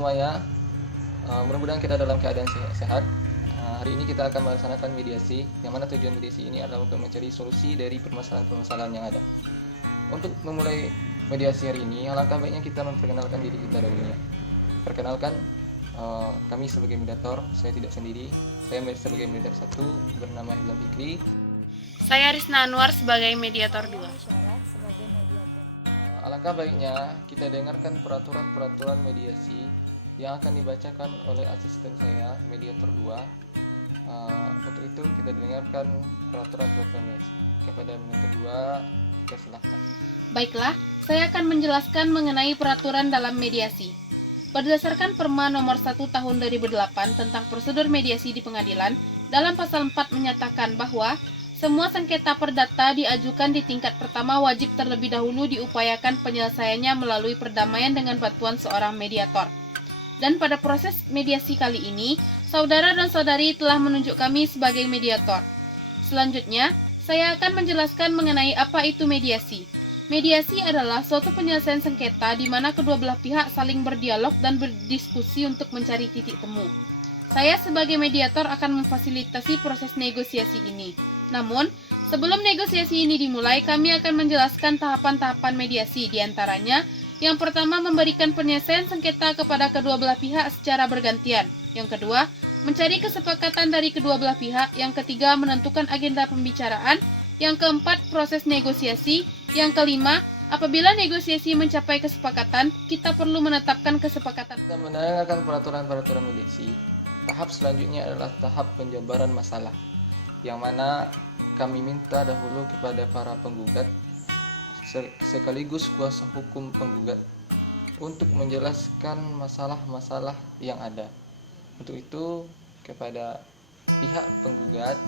semuanya, mudah-mudahan kita dalam keadaan sehat. Hari ini kita akan melaksanakan mediasi, yang mana tujuan mediasi ini adalah untuk mencari solusi dari permasalahan-permasalahan yang ada. Untuk memulai mediasi hari ini, alangkah baiknya kita memperkenalkan diri kita dahulunya. Perkenalkan, kami sebagai mediator, saya tidak sendiri. Saya sebagai mediator 1 bernama Hilal Fikri. Saya Risna Anwar sebagai mediator 2. Alangkah baiknya kita dengarkan peraturan-peraturan mediasi yang akan dibacakan oleh asisten saya, mediator 2. Untuk itu kita dengarkan peraturan-peraturan mediasi. Kepada mediator 2, kita silakan. Baiklah, saya akan menjelaskan mengenai peraturan dalam mediasi. Berdasarkan Perma nomor 1 tahun 2008 tentang prosedur mediasi di pengadilan, dalam pasal 4 menyatakan bahwa semua sengketa perdata diajukan di tingkat pertama wajib terlebih dahulu diupayakan penyelesaiannya melalui perdamaian dengan bantuan seorang mediator. Dan pada proses mediasi kali ini, saudara dan saudari telah menunjuk kami sebagai mediator. Selanjutnya, saya akan menjelaskan mengenai apa itu mediasi. Mediasi adalah suatu penyelesaian sengketa di mana kedua belah pihak saling berdialog dan berdiskusi untuk mencari titik temu. Saya sebagai mediator akan memfasilitasi proses negosiasi ini. Namun, sebelum negosiasi ini dimulai, kami akan menjelaskan tahapan-tahapan mediasi, diantaranya yang pertama memberikan penyelesaian sengketa kepada kedua belah pihak secara bergantian. Yang kedua, mencari kesepakatan dari kedua belah pihak. Yang ketiga, menentukan agenda pembicaraan. Yang keempat, proses negosiasi. Yang kelima, apabila negosiasi mencapai kesepakatan, kita perlu menetapkan kesepakatan. Kita mendengarkan peraturan-peraturan mediasi. Tahap selanjutnya adalah tahap penjabaran masalah, yang mana kami minta dahulu kepada para penggugat sekaligus kuasa hukum penggugat untuk menjelaskan masalah-masalah yang ada. Untuk itu, kepada pihak penggugat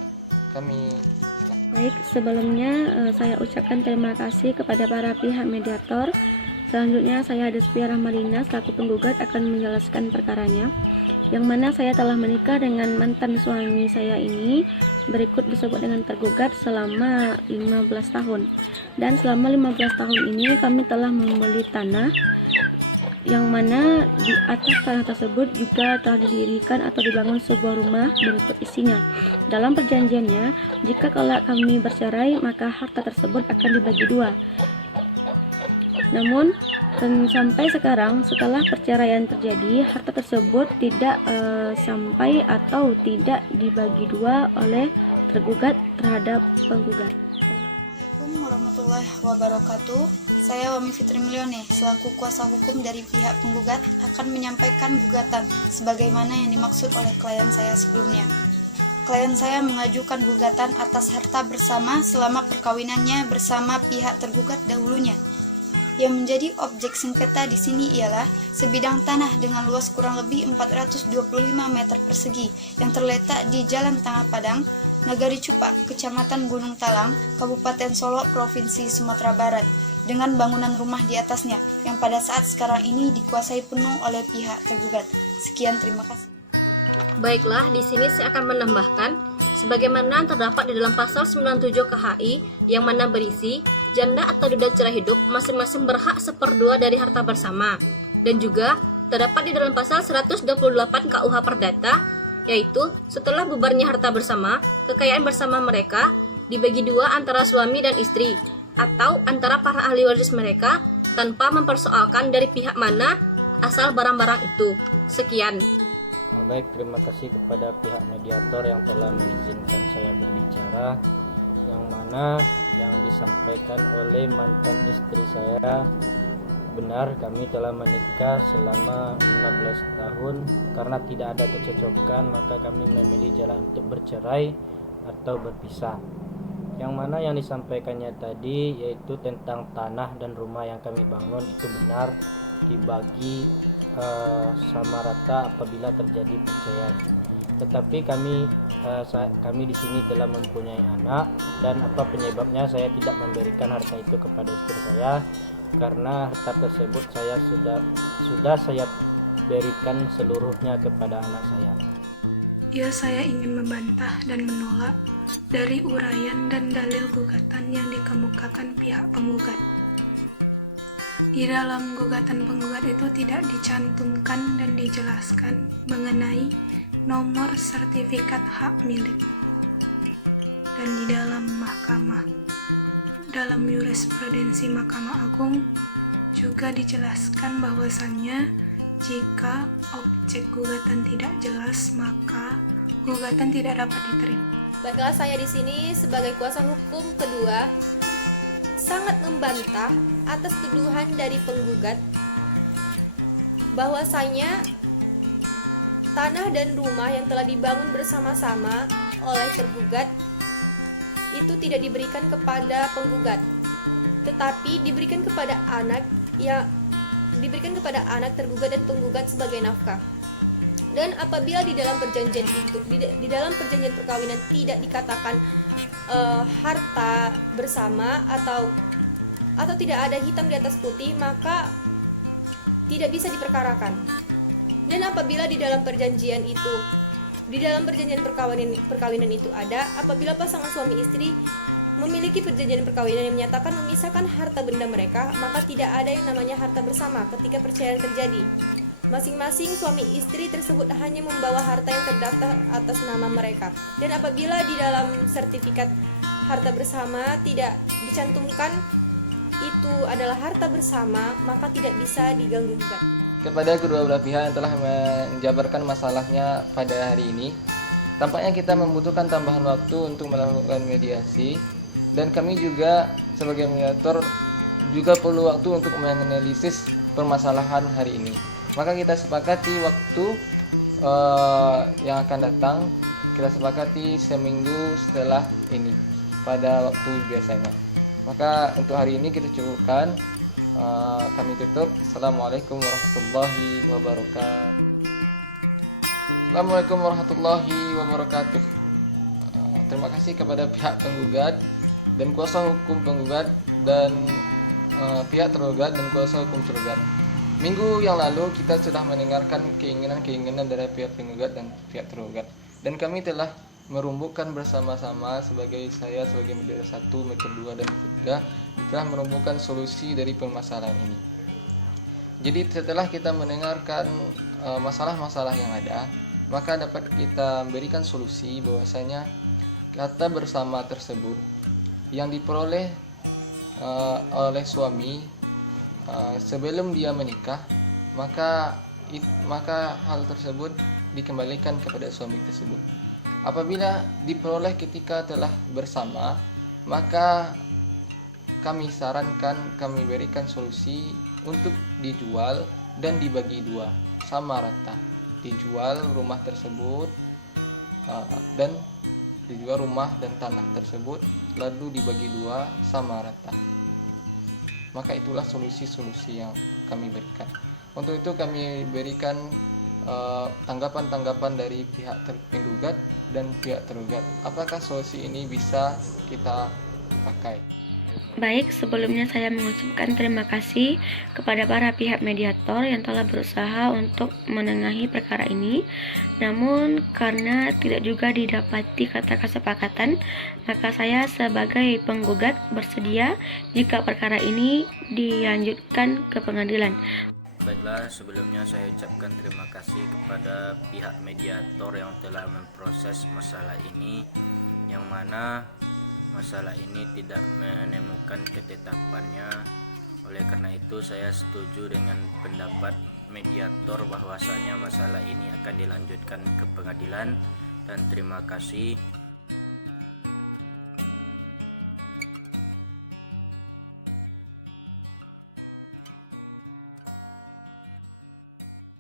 kami silakan. Baik, sebelumnya saya ucapkan terima kasih kepada para pihak mediator. Selanjutnya saya Desvia Rahmalina selaku penggugat akan menjelaskan perkaranya, yang mana saya telah menikah dengan mantan suami saya ini, berikut disebut dengan tergugat, selama 15 tahun. Dan selama 15 tahun ini kami telah membeli tanah, yang mana di atas tanah tersebut juga telah didirikan atau dibangun sebuah rumah berikut isinya. Dalam perjanjiannya, jika kelak kami bercerai, maka harta tersebut akan dibagi dua. Namun sampai sekarang, setelah perceraian terjadi, harta tersebut tidak sampai atau tidak dibagi dua oleh tergugat terhadap penggugat. Assalamualaikum warahmatullahi wabarakatuh. Saya Wami Fitri Milione selaku kuasa hukum dari pihak penggugat akan menyampaikan gugatan sebagaimana yang dimaksud oleh klien saya sebelumnya. Klien saya mengajukan gugatan atas harta bersama selama perkawinannya bersama pihak tergugat dahulunya. Yang menjadi objek sengketa di sini ialah sebidang tanah dengan luas kurang lebih 425 meter persegi yang terletak di Jalan Tengah Padang, Nagari Cupak, Kecamatan Gunung Talang, Kabupaten Solok, Provinsi Sumatera Barat, dengan bangunan rumah di atasnya yang pada saat sekarang ini dikuasai penuh oleh pihak tergugat. Sekian, terima kasih. Baiklah, di sini saya akan menambahkan sebagaimana terdapat di dalam pasal 97 KHI yang mana berisi janda atau duda cerai hidup masing-masing berhak 1/2 dari harta bersama, dan juga terdapat di dalam pasal 128 KUH Perdata, yaitu setelah bubarnya harta bersama, kekayaan bersama mereka dibagi dua antara suami dan istri atau antara para ahli waris mereka tanpa mempersoalkan dari pihak mana asal barang-barang itu. Sekian. Baik, terima kasih kepada pihak mediator yang telah mengizinkan saya berbicara, yang mana yang disampaikan oleh mantan istri saya benar. Kami telah menikah selama 15 tahun. Karena tidak ada kecocokan, maka kami memilih jalan untuk bercerai atau berpisah. Yang mana yang disampaikannya tadi yaitu tentang tanah dan rumah yang kami bangun itu benar dibagi sama rata apabila terjadi perceraian. Tetapi kami di sini telah mempunyai anak, dan apa penyebabnya saya tidak memberikan harta itu kepada istri saya, karena harta tersebut sudah saya berikan seluruhnya kepada anak saya. Ya, saya ingin membantah dan menolak dari uraian dan dalil gugatan yang dikemukakan pihak penggugat. Di dalam gugatan penggugat itu tidak dicantumkan dan dijelaskan mengenai nomor sertifikat hak milik. Dan di dalam jurisprudensi Mahkamah Agung juga dijelaskan bahwasannya jika objek gugatan tidak jelas, maka gugatan tidak dapat diterima. Baiklah, saya di sini sebagai kuasa hukum kedua sangat membantah atas tuduhan dari penggugat bahwasanya tanah dan rumah yang telah dibangun bersama-sama oleh tergugat itu tidak diberikan kepada penggugat, tetapi diberikan kepada anak tergugat dan penggugat sebagai nafkah. Dan apabila di dalam perjanjian itu, di dalam perjanjian perkawinan tidak dikatakan harta bersama atau tidak ada hitam di atas putih, maka tidak bisa diperkarakan. Dan apabila di dalam perjanjian perkawinan itu ada, apabila pasangan suami istri memiliki perjanjian perkawinan yang menyatakan memisahkan harta benda mereka, maka tidak ada yang namanya harta bersama ketika perceraian terjadi. Masing-masing suami istri tersebut hanya membawa harta yang terdaftar atas nama mereka. Dan apabila di dalam sertifikat harta bersama tidak dicantumkan itu adalah harta bersama, maka tidak bisa diganggu-gugat. Kepada kedua belah pihak yang telah menjabarkan masalahnya pada hari ini, tampaknya kita membutuhkan tambahan waktu untuk melakukan mediasi, dan kami juga sebagai mediator juga perlu waktu untuk menganalisis permasalahan hari ini. Maka kita sepakati waktu yang akan datang, kita sepakati seminggu setelah ini pada waktu biasanya. Maka untuk hari ini kita cukupkan. Kami tutup. Assalamualaikum warahmatullahi wabarakatuh. Assalamualaikum warahmatullahi wabarakatuh. Terima kasih kepada pihak penggugat dan kuasa hukum penggugat dan pihak tergugat dan kuasa hukum tergugat. Minggu yang lalu kita sudah mendengarkan keinginan dari pihak penggugat dan pihak tergugat, dan kami telah merumbukan bersama-sama sebagai mediator 1, mediator 2 dan mediator 3 telah merumbukan solusi dari permasalahan ini. Jadi setelah kita mendengarkan masalah-masalah yang ada, maka dapat kita berikan solusi bahwasanya kata bersama tersebut yang diperoleh oleh suami sebelum dia menikah, maka hal tersebut dikembalikan kepada suami tersebut. Apabila diperoleh ketika telah bersama, maka kami berikan solusi untuk dijual dan dibagi dua sama rata. Dijual rumah tersebut dan dijual rumah dan tanah tersebut lalu dibagi dua sama rata. Maka itulah solusi-solusi yang kami berikan. Untuk itu kami berikan tanggapan-tanggapan dari pihak penggugat dan pihak tergugat. Apakah solusi ini bisa kita pakai? Baik, sebelumnya saya mengucapkan terima kasih kepada para pihak mediator yang telah berusaha untuk menengahi perkara ini. Namun karena tidak juga didapati kata kesepakatan, maka saya sebagai penggugat bersedia jika perkara ini dilanjutkan ke pengadilan. Baiklah, sebelumnya saya ucapkan terima kasih kepada pihak mediator yang telah memproses masalah ini, yang mana masalah ini tidak menemukan ketetapannya. Oleh karena itu saya setuju dengan pendapat mediator bahwasanya masalah ini akan dilanjutkan ke pengadilan, dan terima kasih.